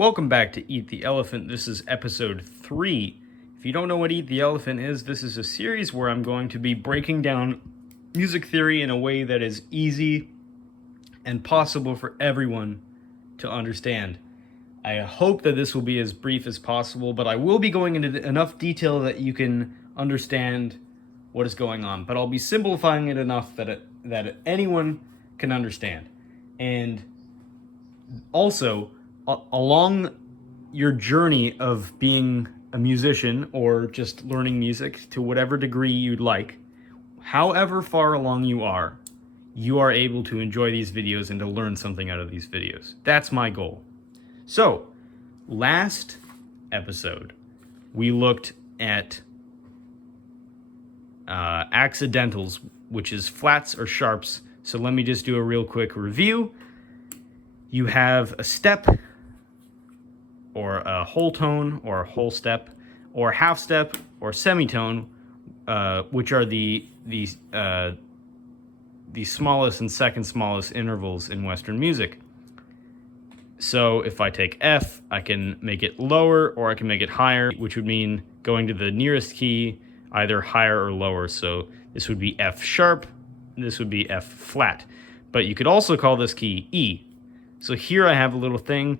Welcome back to Eat the Elephant. This is episode 3. If you don't know what Eat the Elephant is, this is a series where I'm going to be breaking down music theory in a way that is easy and possible for everyone to understand. I hope that this will be as brief as possible, but I will be going into enough detail that you can understand what is going on. But I'll be simplifying it enough that anyone can understand. And also, along your journey of being a musician or just learning music to whatever degree you'd like, however far along you are able to enjoy these videos and to learn something out of these videos. That's my goal. So, last episode, we looked at accidentals, which is flats or sharps. So let me just do a real quick review. You have a step, or a whole tone, or a whole step, or half step, or semitone, which are the smallest and second smallest intervals in Western music. So if I take F, I can make it lower or I can make it higher, which would mean going to the nearest key, either higher or lower. So this would be F sharp, and this would be F flat. But you could also call this key E. So here I have a little thing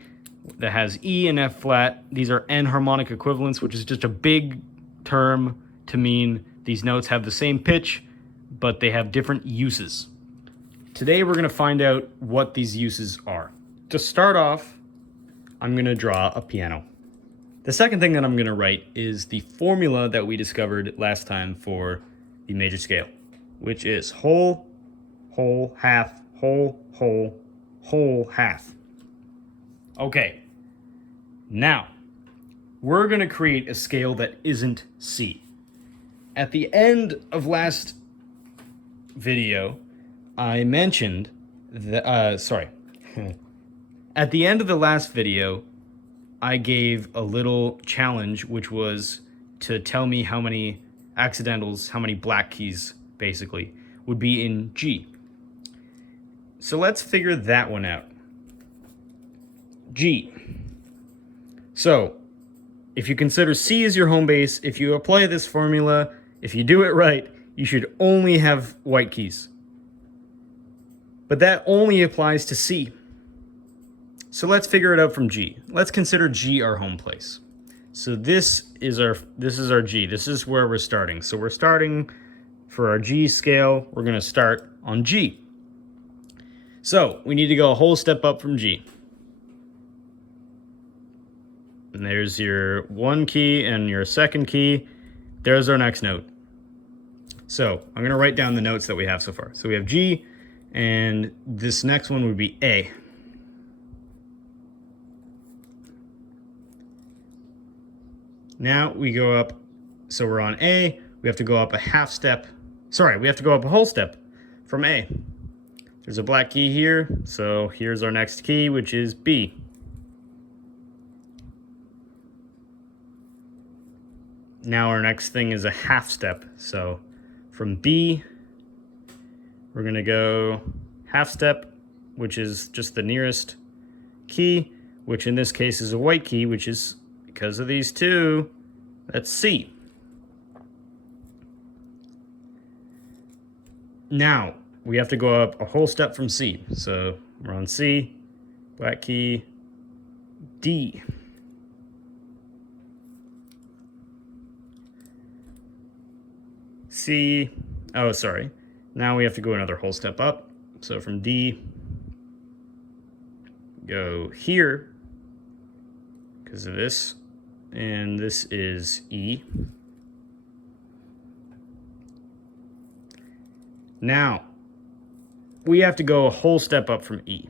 that has E and F flat. These are enharmonic equivalents, which is just a big term to mean these notes have the same pitch, but they have different uses. Today we're going to find out what these uses are. To start off, I'm going to draw a piano. The second thing that I'm going to write is the formula that we discovered last time for the major scale, which is whole, whole, half, whole, whole, whole, half. Okay, now we're going to create a scale that isn't C. At the end of last video, I mentioned that, At the end of the last video, I gave a little challenge, which was to tell me how many accidentals, how many black keys, basically, would be in G. So let's figure that one out. G. So, if you consider C as your home base, if you apply this formula, if you do it right, you should only have white keys. But that only applies to C. So let's figure it out from G. Let's consider G our home place. So this is our G. This is where we're starting. So we're starting for our G scale. We're going to start on G. So we need to go a whole step up from G. And there's your one key and your second key. There's our next note. So I'm going to write down the notes that we have so far. So we have G, and this next one would be A. Now we go up, so we're on A, we have to go up a half step. Sorry, we have to go up a whole step from A. There's a black key here, so here's our next key, which is B. Now our next thing is a half step. So from B, we're gonna go half step, which is just the nearest key, which in this case is a white key, which is, because of these two, that's C. Now, we have to go up a whole step from C. So we're on C, black key, D. C, oh, sorry. Now we have to go another whole step up. So from D, go here, because of this, and this is E. Now, we have to go a whole step up from E.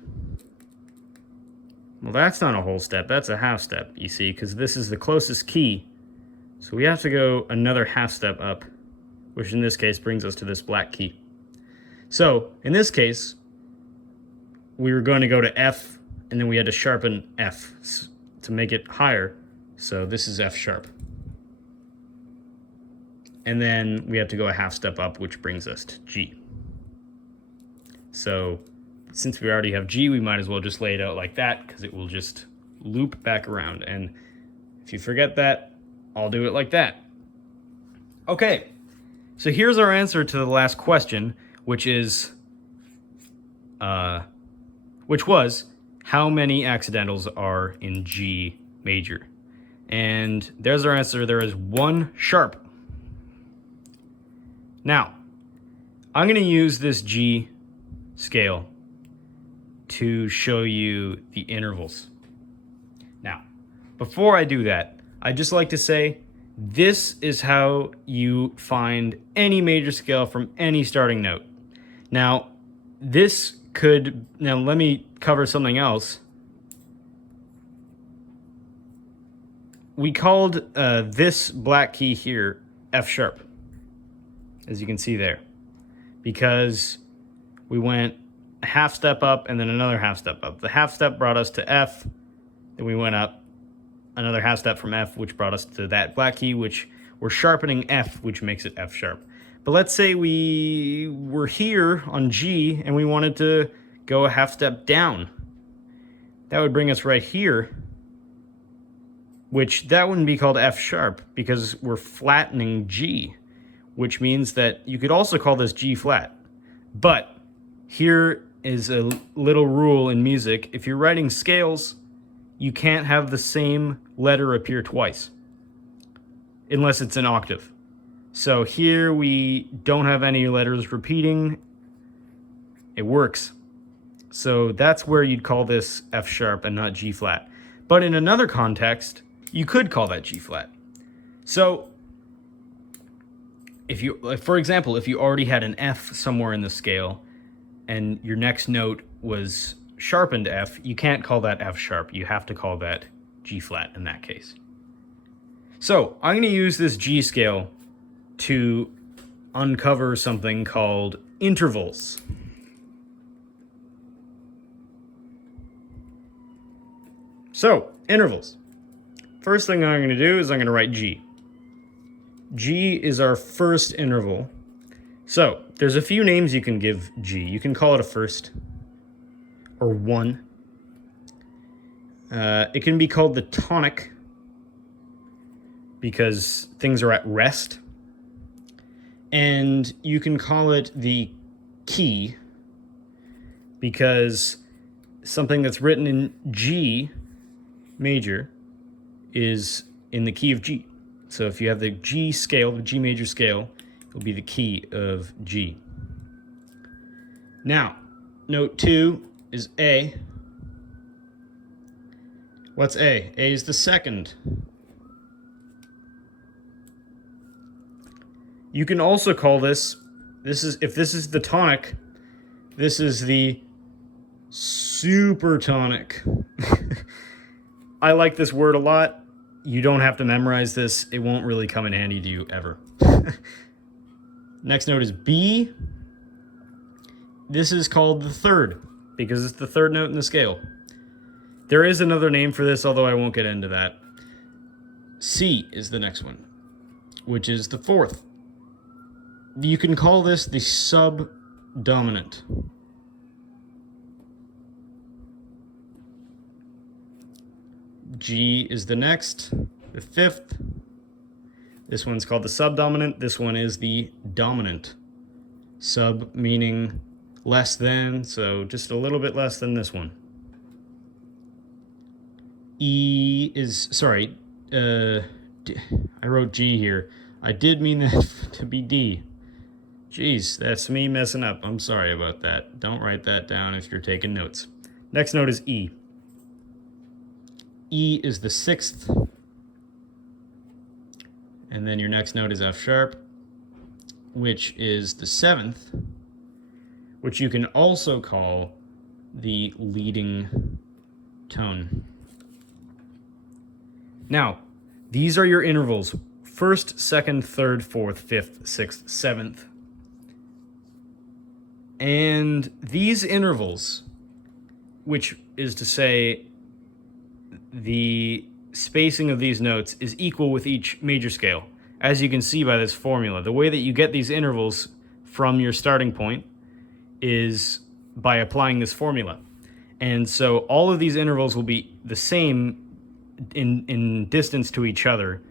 Well, that's not a whole step, that's a half step, you see, because this is the closest key. So we have to go another half step up, which in this case brings us to this black key. So, in this case, we were going to go to F, and then we had to sharpen F to make it higher. So this is F sharp. And then we have to go a half step up, which brings us to G. So since we already have G, we might as well just lay it out like that, because it will just loop back around. And if you forget that, I'll do it like that. Okay, so here's our answer to the last question, which was how many accidentals are in G major? And there's our answer. There is 1 sharp. Now, I'm going to use this G scale to show you the intervals. Now, before I do that, I'd just like to say this is how you find any major scale from any starting note. Now, let me cover something else. We called this black key here F sharp, as you can see there, because we went a half step up and then another half step up. The half step brought us to F, then we went up another half step from F, which brought us to that black key, which we're sharpening F, which makes it F sharp. But let's say we were here on G and we wanted to go a half step down. That would bring us right here, which that wouldn't be called F sharp because we're flattening G, which means that you could also call this G flat. But here is a little rule in music. If you're writing scales, you can't have the same letter appear twice, unless it's an octave. So here we don't have any letters repeating. It works. So that's where you'd call this F sharp and not G flat. But in another context, you could call that G flat. So if you, for example, if you already had an F somewhere in the scale and your next note was sharpened F, you can't call that F sharp. You have to call that G flat in that case. So I'm going to use this G scale to uncover something called intervals. So, intervals. First thing I'm going to do is I'm going to write G. G is our first interval. So, there's a few names you can give G. You can call it a first or 1. It can be called the tonic because things are at rest. And you can call it the key because something that's written in G major is in the key of G. So if you have the G scale, the G major scale, it will be the key of G. Now, note 2 is A. What's A? A is the second. You can also call this if this is the tonic, this is the supertonic. I like this word a lot. You don't have to memorize this. It won't really come in handy to you ever. Next note is B. This is called the third because it's the third note in the scale. There is another name for this, although I won't get into that. C is the next one, which is the fourth. You can call this the subdominant. G is the next, the fifth. This one's called the subdominant. This one is the dominant. Sub meaning less than, so just a little bit less than this one. E is, sorry, I wrote G here. I did mean that to be D. Jeez, that's me messing up. I'm sorry about that. Don't write that down if you're taking notes. Next note is E. E is the sixth. And then your next note is F sharp, which is the seventh, which you can also call the leading tone. Now, these are your intervals. First, second, third, fourth, fifth, sixth, seventh. And these intervals, which is to say the spacing of these notes, is equal with each major scale. As you can see by this formula, the way that you get these intervals from your starting point is by applying this formula. And so all of these intervals will be the same in distance to each other,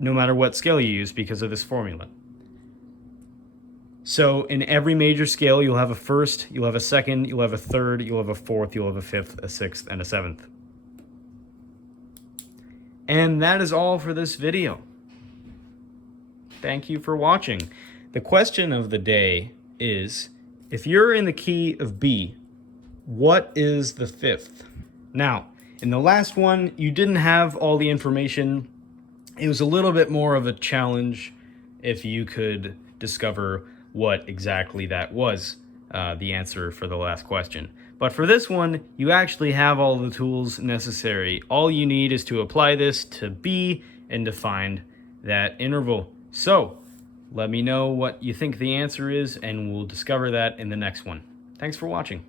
no matter what scale you use, because of this formula. So in every major scale, you'll have a first, you'll have a second, you'll have a third, you'll have a fourth, you'll have a fifth, a sixth, and a seventh. And that is all for this video. Thank you for watching. The question of the day is, if you're in the key of B, what is the fifth? Now, in the last one, you didn't have all the information. It was a little bit more of a challenge if you could discover what exactly that was, the answer for the last question. But for this one, you actually have all the tools necessary. All you need is to apply this to B and to find that interval. So, let me know what you think the answer is, and we'll discover that in the next one. Thanks for watching.